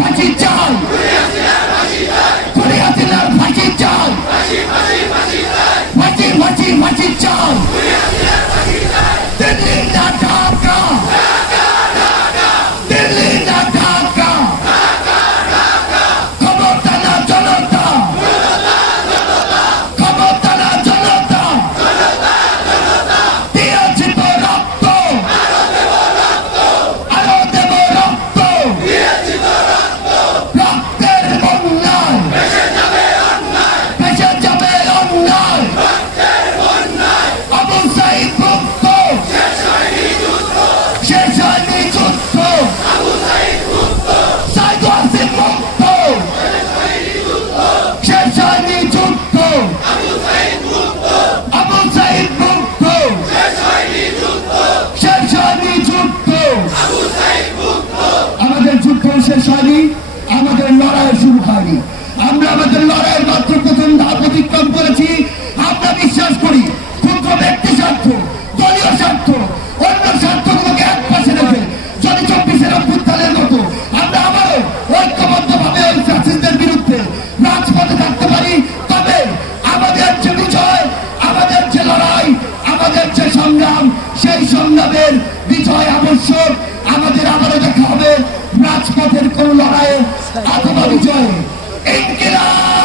ফাঁসি চাই, হাসিনার ফাঁসি চাই, ফাঁসি ফাঁসি ফাঁসি চাই। দিল্লি না ঢাকা, দিল্লি না ঢাকা, ক্ষমতা না জনতা, ক্ষমতা না জনতা, দিয়েছি তো রক্ত, আরো দেব রক্ত, রক্তের বন্যায় ভেসে যাবে অন্যায়, আবু সাঈদ মুক্ত, শেষ হয়নি যুদ্ধ, সাইদ ওয়াসিম মুক্ত, শেষ হয়নি যুদ্ধ, আবু সাঈদ মুক্ত, শেষ হয়নি যুদ্ধ। আমাদের যুদ্ধ শেষ হয়নি, আমাদের লড়াই শুরু হয়নি। আমরা আমাদের লড়াইয়ের মাত্র প্রথম ধাপ অতিক্রম করেছি। আমরা বিশ্বাস করি ক্ষুদ্র ব্যক্তি স্বার্থ, দলীয় স্বার্থ, অন্য স্বার্থগুলোকে এক পাশে রেখে যদি 24-এর অভ্যুত্থানের মতো আমরা আবারও ঐক্যবদ্ধভাবে ওই ফ্যাসিস্টদের বিরুদ্ধে রাজপথে থাকতে পারি, তবে আমাদের যে বিজয়, আমাদের যে লড়াই, আমাদের যে সংগ্রাম, সেই সংগ্রামের বিজয় আবশ্যক। আমাদের আবারও দেখা হবে রাজপথের কোন লড়াইয়ে অথবা বিজয়ে। ইনকিলাব।